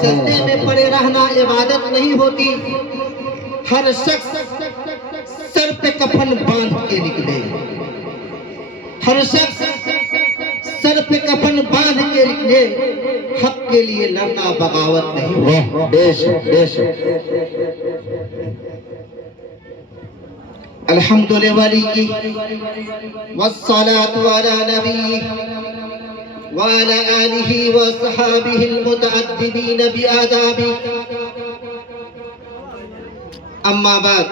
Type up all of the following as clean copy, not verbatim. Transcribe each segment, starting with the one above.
سجدے میں پڑے رہنا عبادت نہیں ہوتی. ہر شخص سر پہ کفن باندھ کے نکلے. ہر شخص سر پہ کفن باندھ کے نکلے. حق کے لیے لڑنا بغاوت نہیں. بے شک بے شک. الحمد لولی والصلاة على نبی وعلى آلہ وصحابہ المتعدبین بآداب. اما بعد.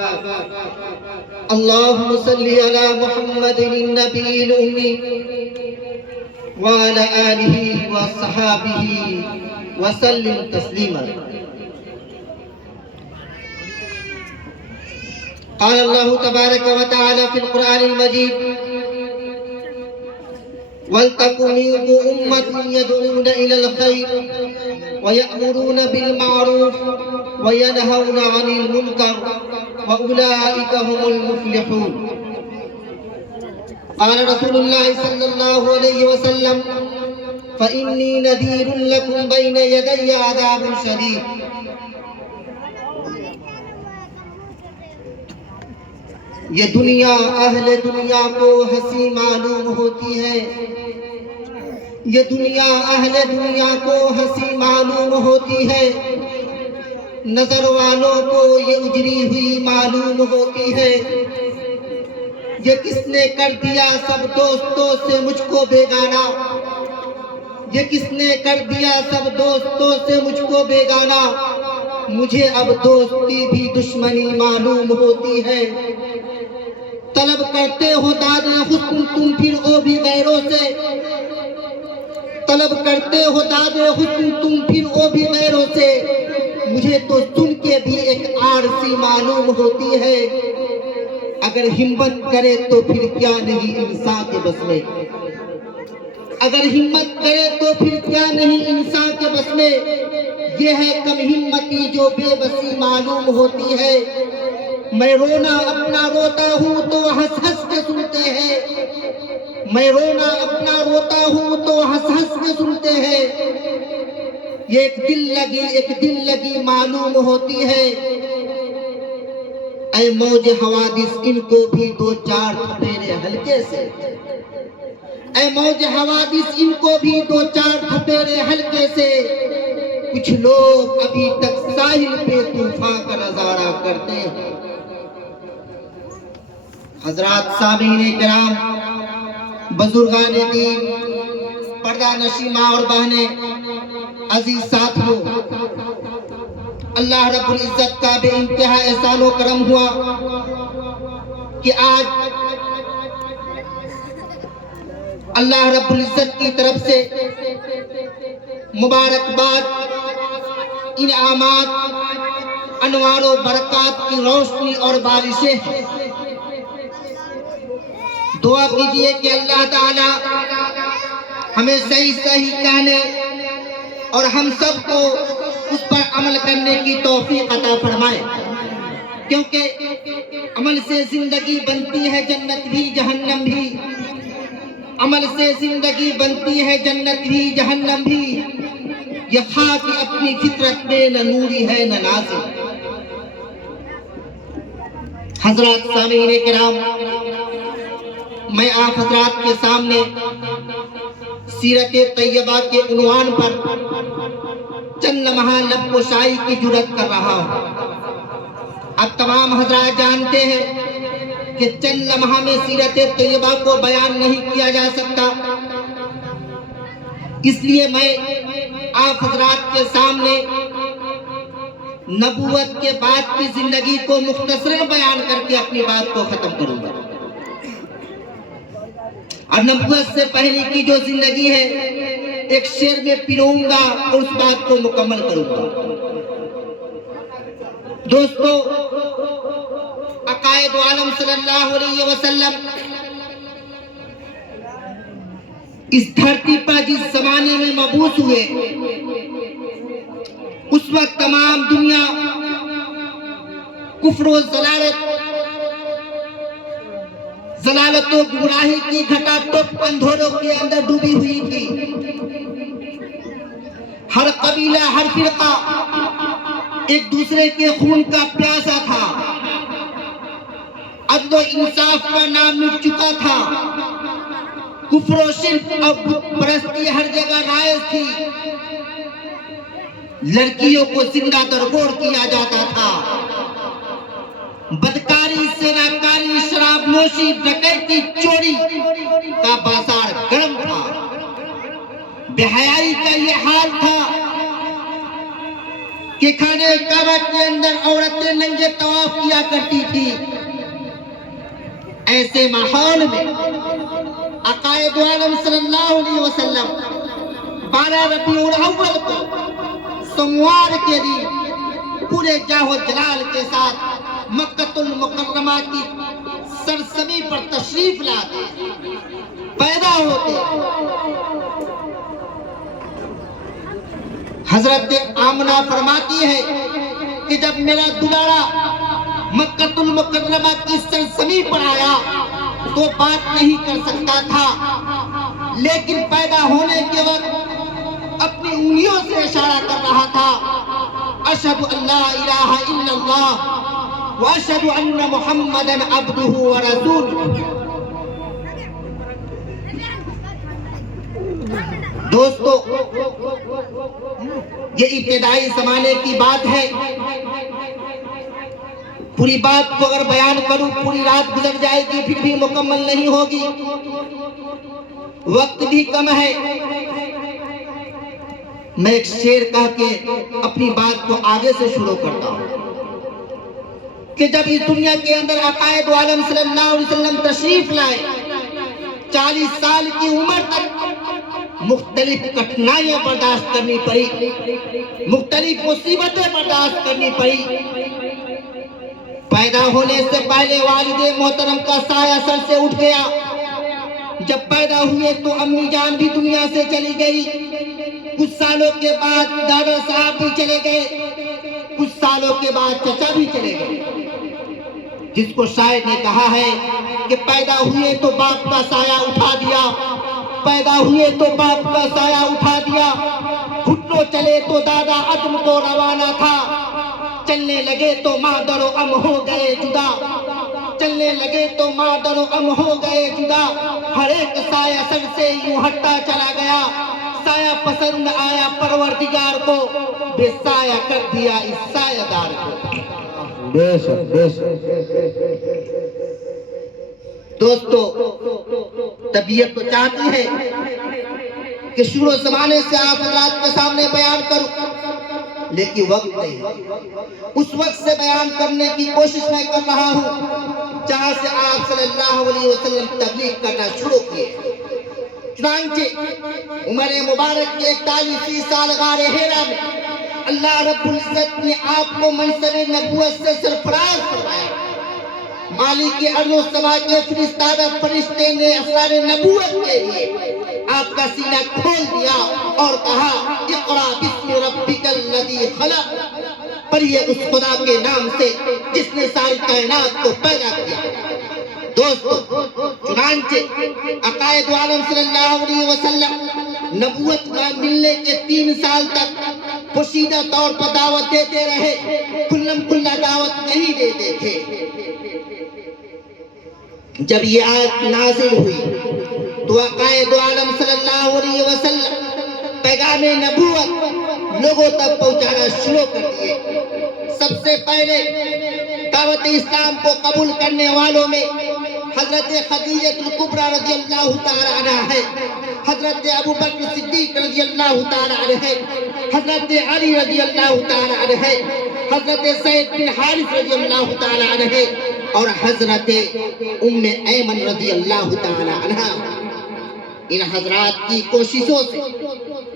اللہم صلی علی محمد النبی الأمی وعلى آلہ وصحابہ وسلم تسلیما. قال اللہ تبارک و تعالی فی القرآن المجید وَلْتَكُنْ مِنْكُمْ أُمَّةٌ يَدْعُونَ إِلَى الْخَيْرِ وَيَأْمُرُونَ بِالْمَعْرُوفِ وَيَنْهَوْنَ عَنِ الْمُنْكَرِ وَأُولَئِكَ هُمُ الْمُفْلِحُونَ. قال رسول الله صلى الله عليه وسلم فَإِنِّي نَذِيرٌ لَكُمْ بَيْنَ يَدَيَّ عَذَابٌ شَدِيدٌ. یہ دنیا اہل دنیا کو ہنسی معلوم ہوتی ہے. یہ دنیا اہل دنیا کو ہنسی معلوم ہوتی ہے. نظر والوں کو یہ اجری ہوئی معلوم ہوتی ہے. یہ کس نے کر دیا سب دوستوں سے مجھ کو بیگانہ. یہ کس نے کر دیا سب دوستوں سے مجھ کو بیگانہ. مجھے اب دوستی بھی دشمنی معلوم ہوتی ہے. طلب کرتے ہو داد حسن تم پھر او بھی غیروں سے. طلب کرتے ہو داد حسن تم پھر او بھی غیروں سے. مجھے تو سن کے بھی ایک آڑ سی معلوم ہوتی ہے. اگر ہمت کرے تو پھر کیا نہیں انسان کے بس میں. اگر ہمت کرے تو پھر کیا نہیں انسان کے بس میں. یہ ہے کم ہمتی جو بے بسی معلوم ہوتی ہے. میں رونا اپنا روتا ہوں تو ہنس ہنس کے سنتے ہیں. میں رونا اپنا روتا ہوں تو ہنس ہنس کے سنتے ہیں. یہ ایک دل لگی معلوم ہوتی ہے. اے موج حوادث ان کو بھی دو چار تھپیڑے ہلکے سے. اے موج حوادث ان کو بھی دو چار تھپیڑے ہلکے سے. کچھ لوگ ابھی تک ساحل پہ طوفان کا نظارہ کرتے ہیں. حضرات سامعین کرام، بزرگان دین، پردہ نشین ماں اور بہنیں، عزیز ساتھیوں، اللہ رب العزت کا بے انتہا احسان و کرم ہوا کہ آج اللہ رب العزت کی طرف سے مبارکباد، انعامات، انوار و برکات کی روشنی اور بارشیں ہیں. دعا کیجئے کہ اللہ تعالی ہمیں صحیح کہنے اور ہم سب کو اس پر عمل کرنے کی توفیق عطا فرمائے. کیونکہ عمل سے زندگی بنتی ہے جنت بھی جہنم بھی. عمل سے زندگی بنتی ہے جنت بھی جہنم بھی. یہ خاک اپنی فطرت میں نہ نوری ہے نہ نازل. حضرات سامعین کرام، میں آپ حضرات کے سامنے سیرت طیبہ کے عنوان پر چند لمحہ لب گشائی کی جرات کر رہا ہوں. اب تمام حضرات جانتے ہیں کہ چند لمحہ میں سیرت طیبہ کو بیان نہیں کیا جا سکتا. اس لیے میں آپ حضرات کے سامنے نبوت کے بعد کی زندگی کو مختصراً بیان کر کے اپنی بات کو ختم کروں گا. اور نبوت سے پہلے کی جو زندگی ہے ایک شعر میں پلوں گا اور اس بات کو مکمل کروں گا. دوستو، عقائد عالم صلی اللہ علیہ وسلم اس دھرتی پر جس زمانے میں مبعوث ہوئے اس وقت تمام دنیا کفر و ضلالت و گمراہی کی گھٹا ٹوپ اندھوروں کے اندر ڈوبی ہوئی تھی. ہر قبیلہ، ہر فرقہ ایک دوسرے کے خون کا پیاسا تھا، عدل و انصاف کا نام مٹ چکا تھا، کفر و شرک اور بت پرستی ہر جگہ رائج تھی، لڑکیوں کو زندہ درگور کیا جاتا تھا، بدکاری، سیناکاری، شراب نوشی، ڈکیتی، چوری کا بازار گرم تھا، بے حیائی کا یہ حال تھا کہ خانہ کعبہ کے اندر عورتیں ننگے طواف کیا کرتی تھی۔ ایسے ماحول میں عقائد عالم صلی اللہ علیہ وسلم 12 ربیع الاول کو سوموار کے دن پورے جاہ و جلال کے ساتھ مکہ المکرمہ کی سرزمین پر تشریف لاتے، پیدا ہوتے۔ حضرت آمنہ فرماتی ہے کہ جب میرا دلارا مکہ المکرمہ کی سرزمین پر آیا تو بات نہیں کر سکتا تھا، لیکن پیدا ہونے کے وقت اپنی انگلیوں سے اشارہ کر رہا تھا، اشہد ان لا الہ الا اللہ واشہد ان محمدا عبدہ ورسولہ۔ دوستو، یہ ابتدائی زمانے کی بات ہے، پوری بات کو اگر بیان کروں پوری رات گزر جائے گی، پھر بھی مکمل نہیں ہوگی، وقت بھی کم ہے۔ میں ایک شعر کہہ کے اپنی بات کو آگے سے شروع کرتا ہوں کہ جب اس دنیا کے اندر عقائد عالم صلی اللہ علیہ وسلم تشریف لائے، 40 سال کی عمر تک مختلف کٹھنائیاں برداشت کرنی پڑی، مختلف مصیبتیں برداشت کرنی پڑی۔ پیدا ہونے سے پہلے والد محترم کا سایہ سر سے اٹھ گیا، جب پیدا ہوئے تو امی جان بھی دنیا سے چلی گئی، کچھ سالوں کے بعد دادا صاحب بھی چلے گئے، کچھ سالوں کے بعد چچا بھی چلے گئے۔ جس کو شاعر نے کہا ہے کہ پیدا ہوئے تو باپ کا سایہ اٹھا دیا، پیدا ہوئے تو باپ کا سایہ اٹھا دیا، گھٹنوں چلے تو دادا عدم کو روانہ تھا، چلنے لگے تو مادر و ام ہو گئے جدا، چلنے لگے تو مادر و ام ہو گئے جدا، ہر ایک سایہ سر سے یوں ہٹتا چلا گیا، سایہ پسند آیا پروردگار کو، بے سایہ کر دیا اس سایہ دار کو۔ بے شک بے شک۔ دوستو، طبیعت تو چاہتی ہے کہ شروع زمانے سے آپ حضرات کے سامنے بیان کروں، لیکن وقت نہیں، اس وقت سے بیان کرنے کی کوشش میں کر رہا ہوں جہاں سے آپ صلی اللہ علیہ وسلم تبلیغ کرنا شروع کیے۔ چنانچہ عمر مبارک کے 41ویں سال غار حرا میں اللہ رب العزت نے آپ کو منصب نبوت سے سرفراز فرمایا۔ مالک ارض و سما کے فرستادہ فرشتے نے اسرار نبوت کے لیے آپ کا سینہ کھول دیا اور کہا، اقرا بسم ربک الذی خلق، پڑھیے اس خدا کے نام سے جس نے ساری کائنات کو پیدا کیا۔ دوستو، چنانچہ عقائد عالم صلی اللہ علیہ وسلم نبوت کا ملنے کے 3 سال تک پوشیدہ طور پر دعوت دیتے رہے، کھلم کھلا دعوت نہیں دیتے تھے۔ جب یہ آیت نازل ہوئی تو عقائد عالم صلی اللہ علیہ وسلم پیغام نبوت لوگوں تک پہنچانا شروع کر دیے۔ سب سے پہلے دعوت اسلام کو قبول کرنے والوں میں حضرت خدیجہ الکبریٰ رضی اللہ تعالی عنہ ہے، حضرت ابو بکر صدیق رضی اللہ تعالی عنہ ہے، حضرت علی رضی اللہ تعالی عنہ ہے، حضرت زید بن حارث رضی اللہ تعالی عنہ ہے، اور حضرت ام ایمن رضی اللہ تعالی عنہ۔ ان حضرات کی کوششوں سے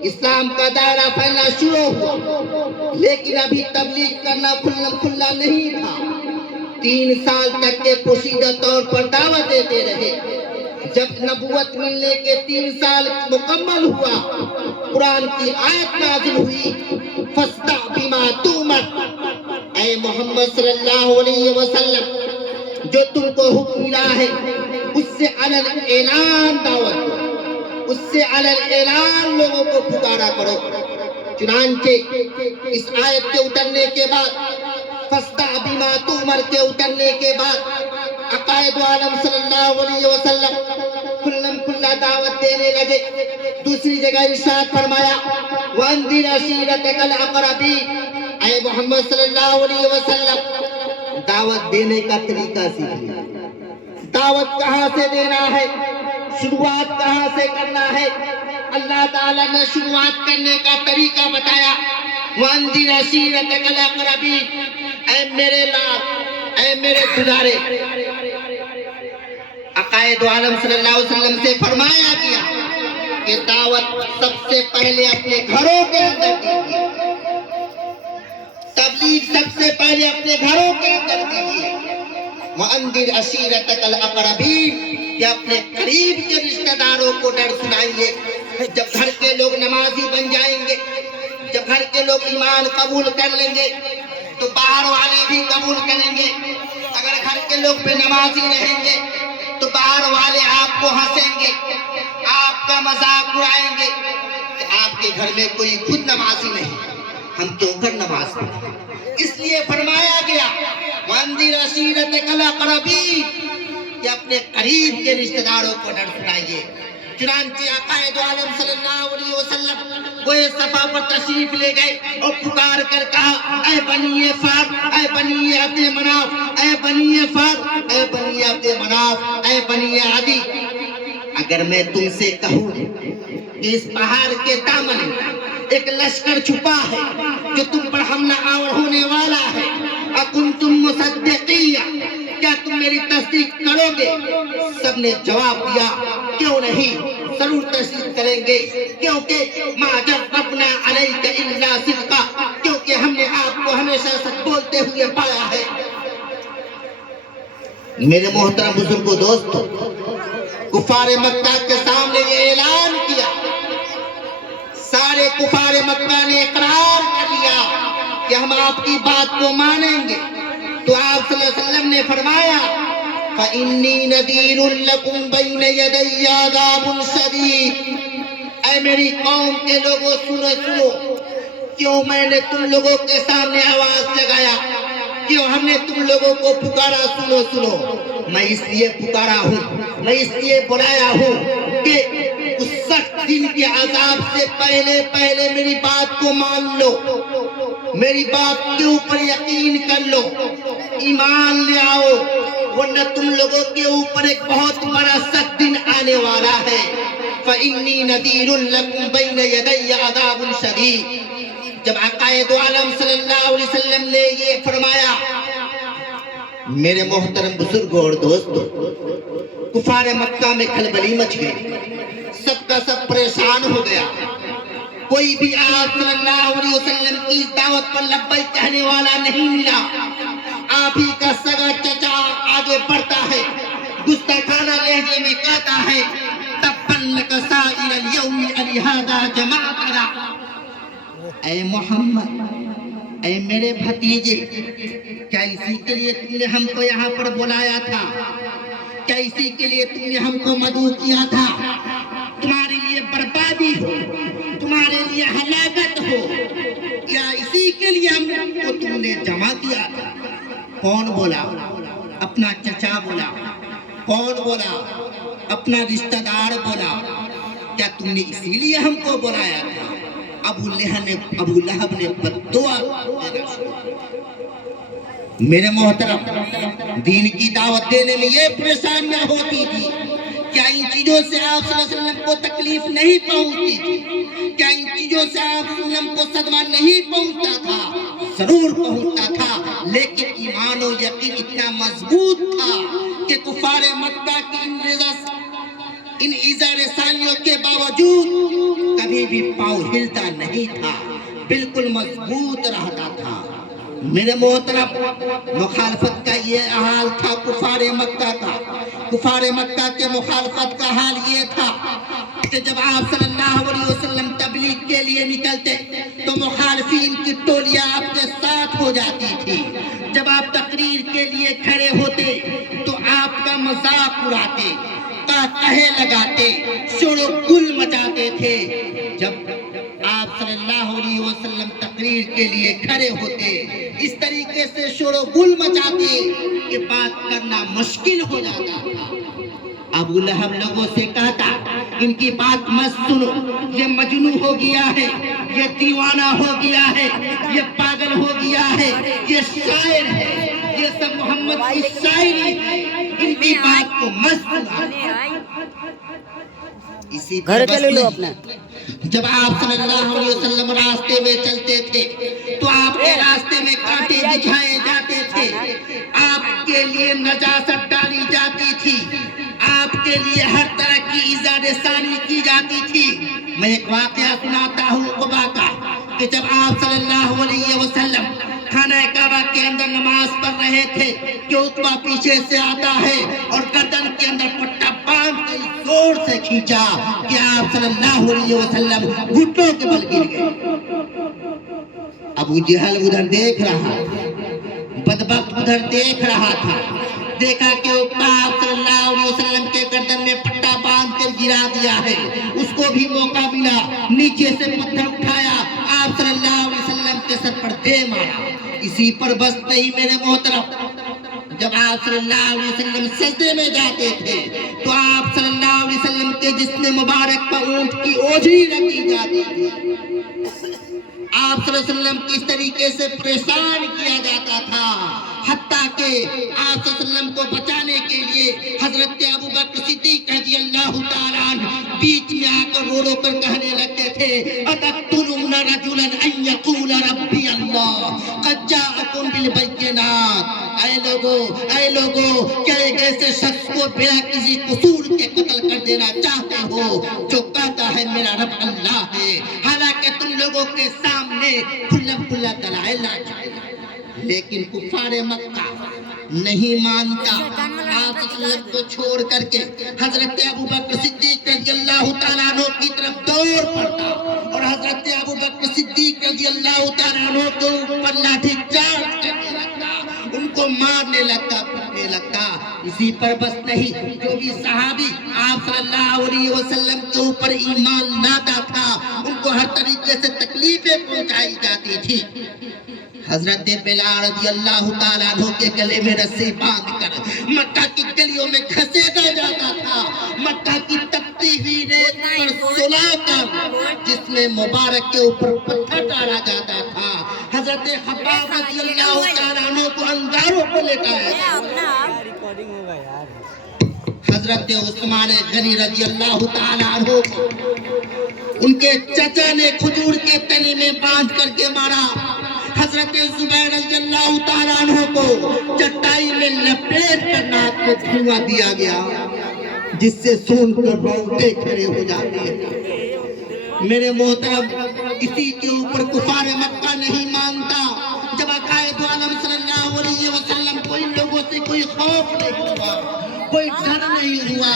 اسلام کا دائرہ پھیلنا شروع ہوا، لیکن ابھی تبلیغ کرنا کھلم کھلا نہیں تھا۔ 3 سال تک کے پوشیدہ طور پر دعوت دیتے رہے۔ جب نبوت ملنے کے 3 سال مکمل ہوا، قرآن کی آیت نازل ہوئی، فاصدع بما تؤمر، اے محمد صلی اللہ علیہ وسلم، جو تم کو حکم ملا ہے اس سے علی الاعلان دعوت دو، اس سے علی الاعلان لوگوں کو پکارا کرو۔ چنانچہ اس آیت کے اترنے کے بعد فَاسْتَعْ بِمَا تُؤْمَرْ کے اترنے کے بعد عقائد عالم صلی اللہ علیہ وسلم کھلا دعوت دینے لگے. دوسری جگہ ارشاد فرمایا وَأَنذِرْ عَشِيرَتَكَ الْأَقْرَبِينَ. اے محمد صلی اللہ علیہ وسلم دعوت دینے کا طریقہ سیکھیے. دعوت کہاں سے دینا ہے, شروعات کہاں سے کرنا ہے. اللہ تعالیٰ نے شروعات کرنے کا طریقہ بتایا. وَأَنذِرْ عَشِيرَتَكَ الْأَقْرَبِينَ. اے میرے لال, اے میرے دلارے. عقائد عالم صلی اللہ علیہ وسلم سے فرمایا گیا کہ دعوت سب سے پہلے اپنے گھروں کے اندر دیجیے. تبلیغ سب سے پہلے اپنے گھروں کے اندر دیجیے. وَأَنذِرْ عَشِيرَتَكَ الْأَقْرَبِينَ. کہ اپنے قریب کے رشتہ داروں کو ڈر سنائیے. جب گھر کے لوگ نمازی بن جائیں گے, جب گھر کے لوگ ایمان قبول کر لیں گے تو باہر والے بھی قبول کریں گے. اگر گھر کے لوگ بے نمازی رہیں گے تو باہر والے آپ کو ہنسیں گے, آپ کا مذاق اڑائیں گے کہ آپ کے گھر میں کوئی خود نمازی نہیں, ہم کیوں کر نماز پڑھیں. اس لیے فرمایا گیا وَأَنذِرْ عَشِيرَتَكَ الْأَقْرَبِينَ کہ اپنے قریب کے رشتہ داروں کو ڈر سنائیے. چنانچہ عقائد عالم صلی اللہ علیہ وسلم کوئی صفا پر تشریف لے گئے اور پکار کر کہا اے بنی فاط, اے بنی عبد مناف, اے بنی فاط, اے بنی عبد مناف, اے بنی عدی. اگر میں تم سے کہوں کہ اس پہاڑ کے دامن میں ایک لشکر چھپا ہے جو تم پر حملہ آور ہونے والا ہے, اکنتم مصدقیہ, کیا تم میری تصدیق کرو گے؟ سب نے جواب دیا کیوں نہیں, ضرور تصدیق کریں گے, کیونکہ ما جربنا علیک الا صدقا, کیونکہ ہم نے آپ کو ہمیشہ سچ بولتے ہوئے پایا ہے. میرے محترم بزرگوں, دوستو, کفار مکہ کے سامنے یہ اعلان کیا, سارے کفار مکہ نے اقرار کر لیا کہ ہم آپ کی بات کو مانیں گے. تو آپ صلی اللہ علیہ وسلم نے فرمایا فَإِنِّي نَذِيرٌ لَكُمْ بَيْنَ يَدَيَّ عَذَابٌ شَدِيدٌ. اے میری قوم کے لوگوں سنو, کیوں میں نے تم لوگوں کے سامنے آواز لگایا, کیوں ہم نے تم لوگوں کو پکارا. سنو, میں اس لیے پکارا ہوں, میں اس لیے بلایا ہوں کہ اس سخت دن کے عذاب سے پہلے میری بات کو مان لو, میری بات کے اوپر یقین کر لو, ایمان لے آؤ, ورنہ تم لوگوں کے اوپر ایک بہت بڑا سخت دن آنے والا ہے. فَإِنِّي نَذِيرٌ لَكُمْ بَيْنَ يَدَيَّ عَذَابٌ شَدِيدٌ. جب عقائد عالم صلی اللہ علیہ وسلم نے یہ فرمایا, میرے محترم بزرگوں اور دوستوں, کفار مکہ میں کھلبلی مچ گئی, سب کا سب پریشان ہو گیا. کوئی بھی آپ صلی اللہ علیہ وسلم کی دعوت پر لبیک کہنے والا نہیں ملا. آپ ہی کا سگا چچا آگے بڑھتا ہے, گستاخانہ لہجے میں کہتا ہے تبًّا لَكَ سَائِرَ الْيَوْمِ أَلِهَذَا جَمَعْتَنَا. اے محمد, اے میرے بھتیجے, کیا اسی کے لیے تم نے ہم کو یہاں پر بلایا تھا؟ کیا اسی کے لیے تم نے ہم کو مدعو کیا تھا؟ تمہارے لیے بربادی ہو, تمہارے لیے ہلاکت ہو, کیا اسی کے لیے ہم کو تم نے جمع کیا تھا؟ کون بولا؟ اپنا چچا بولا. کون بولا؟ اپنا رشتہ دار بولا. کیا تم نے اسی لیے ہم کو بلایا تھا؟ ابو لہب نے بددعا دینا شروع کیا. میرے محترم, دین کی دعوت دینے میں یہ پریشانیاں ہوتی تھی. کیا ان چیزوں سے آپ صلی اللہ علیہ وسلم کو تکلیف نہیں پہنچتی تھی؟ کیا ان چیزوں سے آپ صلی اللہ علیہ وسلم کو صدمہ نہیں پہنچتا تھا؟ ضرور پہنچتا تھا, لیکن ایمان و یقین اتنا مضبوط تھا کہ کفار مکہ کی ان ایذا رسانیوں کے باوجود کبھی بھی پاؤں ہلتا نہیں تھا, بالکل مضبوط رہتا تھا. میرے محترم, مخالفت کا یہ حال تھا کفار مکہ کا. کفار مکہ کے مخالفت کا حال یہ تھا کہ جب آپ صلی اللہ علیہ وسلم تبلیغ کے لیے نکلتے تو مخالفین کی ٹولیاں آپ کے ساتھ ہو جاتی تھی. جب آپ تقریر کے لیے کھڑے ہوتے تو آپ کا مذاق اڑاتے, کہے لگاتے, شور و گل مچاتے تھے. جب آپ صلی اللہ علیہ وسلم تقریر کے لیے کھڑے ہوتے، اس طریقے سے شور و گل مچاتے کہ بات کرنا مشکل ہو جاتا تھا۔ ابو لہب لوگوں سے کہتا ان کی بات مت سنو، یہ مجنون ہو گیا ہے، یہ دیوانہ ہو گیا ہے، یہ پاگل ہو گیا ہے، یہ شاعر ہے، یہ سب محمد کی شاعری ہے، ان کی بات کو مت سنو۔ اسی پر بس نہیں، جب آپ صلی اللہ علیہ وسلم راستے میں چلتے تھے تو آپ کے راستے میں کانٹے بچھائے جاتے تھے، آپ کے لیے نجاست ڈالی جاتی تھی، آپ کے لیے ہر طرح کی ایذا رسانی کی جاتی تھی۔ میں ایک واقعہ سناتا ہوں قبا کا کہ جب آپ صلی اللہ علیہ وسلم خانہ کعبہ کے اندر نماز پڑھ رہے تھے کہ عقبہ پیچھے سے آتا ہے اور گردن کے اندر پٹا باندھ کے زور سے کھینچا کہ آپ صلی اللہ علیہ وسلم گھٹنوں کے بل گر گئے۔ ابو جہل ادھر دیکھ رہا، بدبخت ادھر دیکھ رہا تھا، دیکھا کہ عقبہ آپ صلی اللہ علیہ وسلم کے گردن میں پٹا باندھ کر گرا دیا ہے، اس کو بھی موقع ملا، نیچے سے پتھر اٹھایا، آپ صلی اللہ علیہ وسلم کے سر پر دے مارا۔ اسی پر بس نہیں میرے محترم، جب آپ صلی اللہ علیہ وسلم سجدے میں جاتے تھے تو آپ صلی اللہ علیہ وسلم کے جسم مبارک پر اونٹ کی اوجھری رکھی جاتی تھی، آپ صلی اللہ علیہ وسلم کس طریقے سے پریشان کیا جاتا تھا، حتیٰ کہ آپ صلی اللہ علیہ وسلم کو بچانے کے لیے حضرت ابو بکر صدیق رضی اللہ تعالیٰ عنہ بیچ میں آ کر رو رو کر کہنے لگتے تھے أَتَقْتُلُونَ رَجُلًا أَن يَقُولَ رَبِّيَ اللَّهُ قَدْ جَاءَكُم بِالْبَيِّنَاتِ۔ اے لوگو کیا ایک ایسے شخص کو بلا کسی قصور کے قتل کر دینا چاہتے ہو جو کہتا ہے میرا رب اللہ ہے، حالانکہ تم لوگوں کے سامنے کھلا کھلا دلائل لا چکے، لیکن کفار مکہ نہیں مانتا۔ آپ صلی اللہ علیہ وسلم کو چھوڑ کر کے حضرت ابو بکر صدیق رضی اللہ تعالیٰ عنہ کی طرف دوڑ پڑتا اور حضرت ابو بکر صدیق رضی اللہ تعالیٰ عنہ کے اوپر لاٹھی چارج کرنے لگتا، ان کو مارنے لگتا، پٹنے لگتا۔ اسی پر بس نہیں، جو بھی صحابی آپ صلی اللہ علیہ وسلم کے اوپر ایمان لاتا تھا ان کو ہر طریقے سے تکلیفیں پہنچائی جاتی تھی۔ حضرت بلال رضی اللہ تعالیٰ عنہ کے گلے میں رسی باندھ کر مکہ کی گلیوں میں گھسیٹا جاتا تھا، مکہ کی تپتی ہوئی ریت پر سلا کر جس میں مبارک کے اوپر پتھر ڈالا جاتا تھا۔ حضرت خباب رضی اللہ تعالیٰ عنہ کو انگاروں پر لٹایا جاتا، حضرت عثمان غنی رضی اللہ تعالیٰ عنہ کو ان کے چچا نے کھجور کے تنے میں باندھ کر کے مارا، حضرت زبیر رضی اللہ تعالیٰ عنہ کو چٹائی میں لپیٹ کر ناک کو دھواں دیا گیا، جس سے سون کر رونگٹے کھڑے ہو جاتے ہیں۔ میرے محترم، اسی کے اوپر کفار مکہ نہیں مانتا۔ جب عقائد عالم صلی اللہ علیہ وسلم کو ان لوگوں سے کوئی خوف نہیں ہوا، کوئی ڈر نہیں ہوا،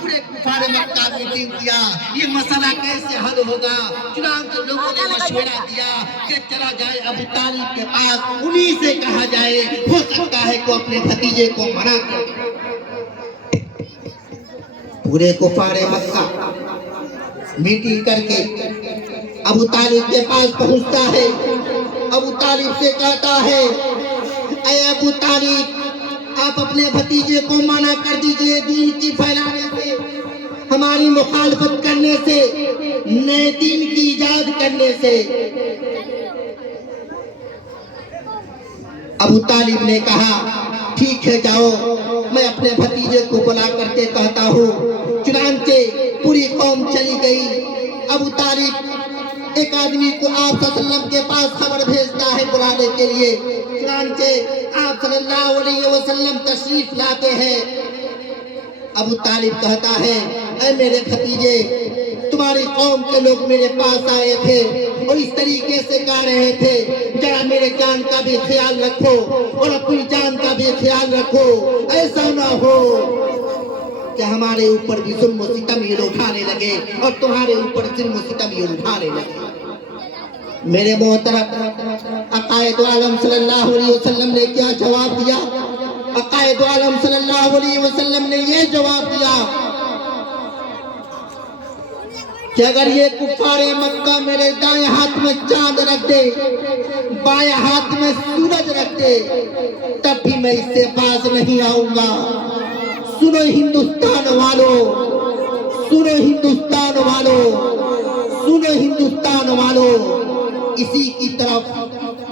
پورے کفار مکہ میٹنگ کیا، یہ مسئلہ کیسے حل ہوگا؟ چنانچہ لوگوں نے مشورہ دیا کہ چلا جائے ابو طالب کے پاس، انہی سے کہا جائے، ہو سکتا ہے کہ اپنے بھتیجے کو منع کر دے۔ پورے کفار مکہ میٹنگ کر کے ابو طالب کے پاس پہنچتا ہے، ابو طالب سے کہتا ہے اے ابو طالب، آپ اپنے بھتیجے کو منع کر دیجئے دین کی پھیلانے سے، ہماری مخالفت کرنے سے، نئے دین کی ایجاد کرنے سے۔ ابو طالب نے کہا ٹھیک ہے جاؤ، میں اپنے بھتیجے کو بلا کر کے کہتا ہوں۔ چنانچہ پوری قوم چلی گئی۔ ابو طالب ایک آدمی کو آپ صلی اللہ علیہ وسلم کے پاس خبر بھیجتا ہے بلانے کے لیے۔ چنانچہ آپ صلی اللہ علیہ وسلم تشریف لاتے ہیں۔ ابو طالب کہتا ہے اے میرے بھتیجے، تمہاری قوم کے لوگ میرے پاس آئے تھے اور اس طریقے سے کہہ رہے تھے ذرا میرے جان کا بھی خیال رکھو اور اپنی جان کا بھی خیال رکھو، ایسا نہ ہو کہ ہمارے اوپر بھی ظلم و ستم یہ اٹھانے لگے اور تمہارے اوپر ظلم و ستم یہ اٹھانے لگے۔ میرے محترم، عقائد عالم صلی اللہ علیہ وسلم نے کیا جواب دیا؟ عقائد عالم صلی اللہ علیہ وسلم نے یہ جواب دیا کہ اگر یہ کفار مکہ میرے دائیں ہاتھ میں چاند رکھ دے، بائیں ہاتھ میں سورج رکھ دے، تب بھی میں اس سے باز نہیں آؤں گا۔ سنو ہندوستان والوں، سنو ہندوستان والوں، سنو ہندوستان والوں، اسی کی طرف،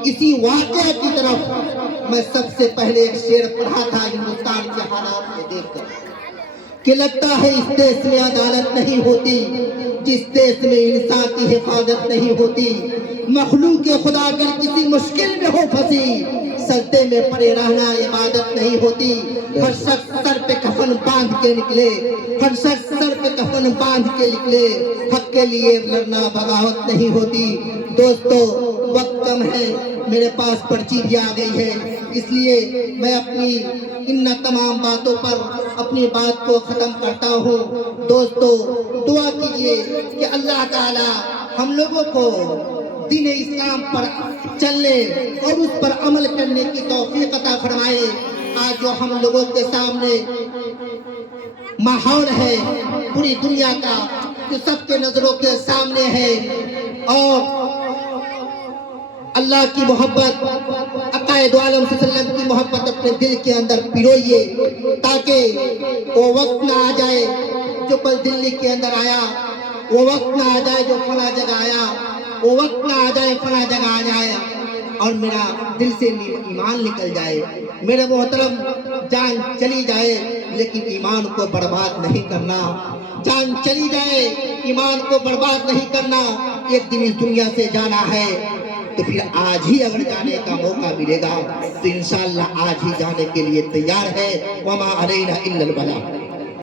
اسی واقعہ کی طرف میں سب سے پہلے ایک شعر پڑھا تھا ہندوستان کے حالات کو دیکھ کر، کہ لگتا ہے اس دیش میں عدالت نہیں ہوتی، جس دیش میں انسان کی حفاظت نہیں ہوتی، مخلوق خدا اگر کسی مشکل میں ہو پھنسی، سجدے میں پڑے رہنا عبادت نہیں ہوتی۔ ہر شخص سر پہ کفن باندھ کے نکلے، ہر شخص سر پہ کفن باندھ کے نکلے، حق کے لیے لڑنا بغاوت نہیں ہوتی۔ دوستو وقت کم ہے، میرے پاس پرچی بھی آ گئی ہے، اس لیے میں اپنی ان تمام باتوں پر اپنی بات کو ختم کرتا ہوں۔ دوستو دعا کیجئے کہ اللہ تعالی ہم لوگوں کو دین اسلام پر چلنے اور اس پر عمل کرنے کی توفیق عطا فرمائے۔ آج جو ہم لوگوں کے سامنے ماحول ہے پوری دنیا کا، جو سب کے نظروں کے سامنے ہے، اور اللہ کی محبت، عقائد عالم صلی اللہ علیہ وسلم کی محبت اپنے دل کے اندر پیروئیے، تاکہ وہ وقت نہ آ جائے جو کل دلی کے اندر آیا، وہ وقت نہ آ جائے جو فلاں جگہ آیا، وہ وقت نہ آ جائے فلاں جگہ آ جائے اور میرا دل سے ایمان نکل جائے، میرے محترم جان چلی جائے لیکن ایمان کو برباد نہیں کرنا، جان چلی جائے ایمان کو برباد نہیں کرنا۔ ایک دن اس دنیا سے جانا ہے تو پھر آج ہی اگر جانے کا موقع ملے گا تو انشاءاللہ آج ہی جانے کے لیے تیار ہے۔ وما علینا الا البلاغ۔